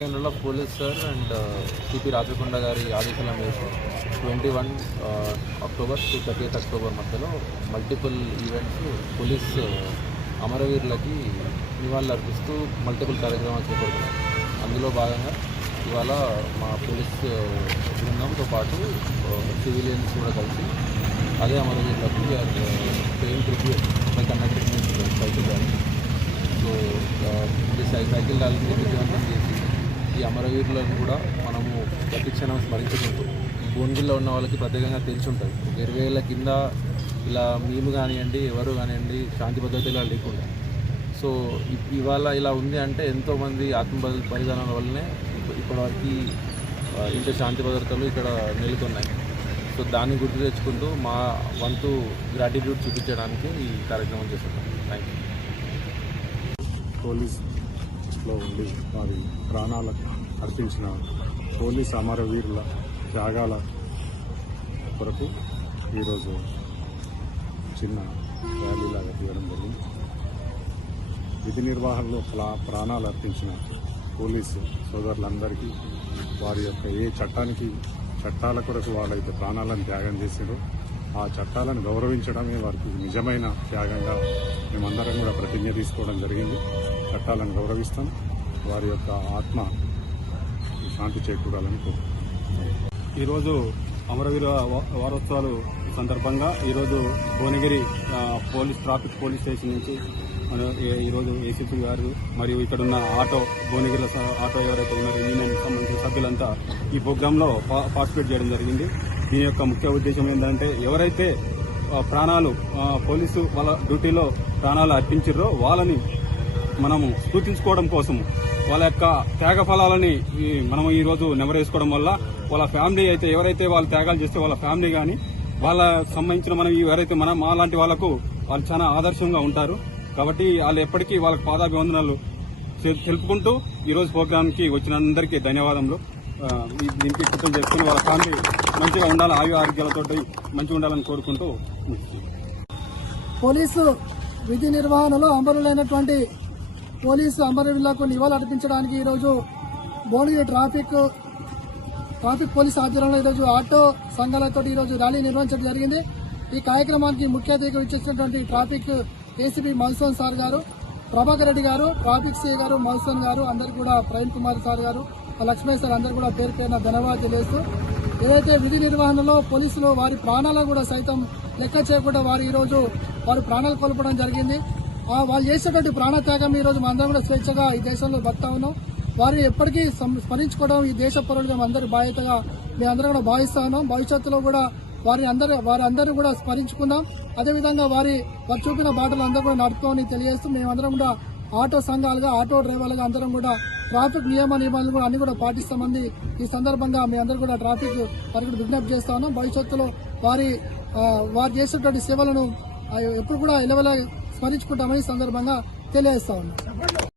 కేంద్రంలో police sir and CP Rachakonda గారి ఆదేశాల మేరకు twenty one October to thirty October మధ్యలో మల్టిపుల్ ఈవెంట్స్ పోలీస్ అమరవీరులకి నివాళులు అర్పిస్తూ మల్టిపుల్ కార్యక్రమాలు చేపడుతున్నారు. అందులో భాగంగా ఇవాళ మా పోలీస్ బృందంతో పాటు సివిలియన్స్ కూడా కలిసి అదే అమరవీరులకు train tribute by conducting cycle rally so ఈ సై- సైకిల్ ర్యాలీని చేసి ఈ అమరవీరులను కూడా మనము ప్రతి క్షణం స్మరించుకుంటూ భువనగిరిలో ఉన్న వాళ్ళకి ప్రత్యేకంగా తెలిసి ఉంటుంది ఇరవై ఏళ్ళ కింద ఇలా మేము కానివ్వండి ఎవరు కానివ్వండి శాంతి భద్రత ఇలా లేకుండా. సో ఇవాళ ఇలా ఉంది అంటే ఎంతోమంది ఆత్మ బలిదానాల వల్లనే ఇప్పటివరకు ఇంత శాంతి భద్రతలు ఇక్కడ నెలకొన్నాయి. సో దాన్ని గుర్తు తెచ్చుకుంటూ మా వంతు గ్రాటిట్యూడ్ చూపించడానికి ఈ కార్యక్రమం చేస్తున్నాం. థ్యాంక్ యూ పోలీస్లో ఉండి వారి ప్రాణాలకు అర్పించిన పోలీస్ అమరవీరుల త్యాగాల కొరకు ఈరోజు చిన్న ర్యాలీలాగా తీయడం జరిగింది. విధి నిర్వహణలో ప్రాణాలు అర్పించిన పోలీసు సోదరులందరికీ వారి యొక్క ఏ చట్టానికి చట్టాల కొరకు వాళ్ళైతే ప్రాణాలను త్యాగం చేసారో ఆ చట్టాలను గౌరవించడమే వారికి నిజమైన త్యాగంగా మేమందరం కూడా ప్రతిజ్ఞ తీసుకోవడం జరిగింది. చట్టాలను గౌరవిస్తాం. వారి యొక్క ఆత్మ శాంతి చేకూరాలని కోరుకుంటున్నాం. ఈరోజు అమరవీర వారోత్సవాలు సందర్భంగా ఈరోజు Bhuvanagiri police traffic police station నుంచి ఈరోజు ఏసీపీ గారు మరియు ఇక్కడ ఉన్న ఆటో భువనగిరి ఆటో ఎవరైతే ఉన్నారో యూనియన్ సంబంధించిన సభ్యులంతా ఈ ప్రోగ్రాంలో పా- పార్టిసిపేట్ చేయడం జరిగింది. దీని యొక్క ముఖ్య ఉద్దేశం ఏంటంటే ఎవరైతే ప్రాణాలు పోలీసు వాళ్ళ డ్యూటీలో ప్రాణాలు అర్పించారో వాళ్ళని మనము స్ఫూర్తించుకోవడం కోసం వాళ్ళ యొక్క త్యాగ ఫలాలని ఈ మనము ఈరోజు నెమరేసుకోవడం వల్ల వాళ్ళ ఫ్యామిలీ అయితే ఎవరైతే వాళ్ళు త్యాగాలు చేస్తే వాళ్ళ ఫ్యామిలీ కానీ వాళ్ళ సంబంధించిన మనం ఎవరైతే మనం మా లాంటి వాళ్ళకు వాళ్ళు చాలా ఆదర్శంగా ఉంటారు. కాబట్టి వాళ్ళు ఎప్పటికీ వాళ్ళకి పాదాభివందనలు తెలుపుకుంటూ ఈరోజు ప్రోగ్రాంకి వచ్చిన అందరికీ ధన్యవాదములు. దీనికి కృతం చేసుకుని వాళ్ళ ఫ్యామిలీ మంచిగా ఉండాలి ఆయు ఆరోగ్యాలతో మంచిగా ఉండాలని కోరుకుంటూ పోలీసు విధి నిర్వహణలో అమరులైనటువంటి పోలీసు అమరవీరులకు నివాళులు అర్పించడానికి ఈరోజు భువనగిరి ట్రాఫిక్ ట్రాఫిక్ పోలీస్ ఆధ్వర్యంలో ఈరోజు ఆటో సంఘాలతో ఈరోజు ర్యాలీ నిర్వహించడం జరిగింది. ఈ కార్యక్రమానికి ముఖ్య అతిథిగా ఇచ్చేసినటువంటి ట్రాఫిక్ ఏసీపీ మధుసూన్ సార్ గారు ప్రభాకర్ రెడ్డి గారు ట్రాఫిక్ సిఐ గారు మధుసూన్ గారు అందరు కూడా ప్రవీణ్ కుమార్ సార్ గారు లక్ష్మేశ్వర్ సార్ అందరు కూడా పేరు పేరున ధన్యవాదాలు తెలియజేస్తూ ఏదైతే విధి నిర్వహణలో పోలీసులు వారి ప్రాణాలను కూడా సైతం లెక్క చేయకుండా వారు ఈరోజు వారు వారి ప్రాణాలు కోల్పోవడం జరిగింది. వాళ్ళు చేసేటువంటి ప్రాణత్యాగం ఈ రోజు మనందరం కూడా స్వేచ్ఛగా ఈ దేశంలో బతా ఉన్నాం. వారిని ఎప్పటికీ స్మరించుకోవడం ఈ దేశ పౌరులుగా అందరి బాధ్యతగా మేమందరం కూడా భావిస్తా ఉన్నాం. భవిష్యత్తులో కూడా వారిని అందరూ వారి అందరూ కూడా స్మరించుకుందాం. అదేవిధంగా వారి వారు చూపిన బాటలు అందరూ కూడా నడుపుతామని తెలియజేస్తూ మేమందరం కూడా ఆటో సంఘాలుగా ఆటో డ్రైవర్లుగా అందరం కూడా ట్రాఫిక్ నియమ నిబంధనలు కూడా అన్ని కూడా పాటిస్తామని ఈ సందర్భంగా మీ అందరూ కూడా ట్రాఫిక్ వారికి విజ్ఞప్తి చేస్తా ఉన్నాం. భవిష్యత్తులో వారి వారు చేసినటువంటి సేవలను ఎప్పుడు కూడా ఇలవల స్మరించుకుంటామని సందర్భంగా తెలియజేస్తా ఉన్నాం.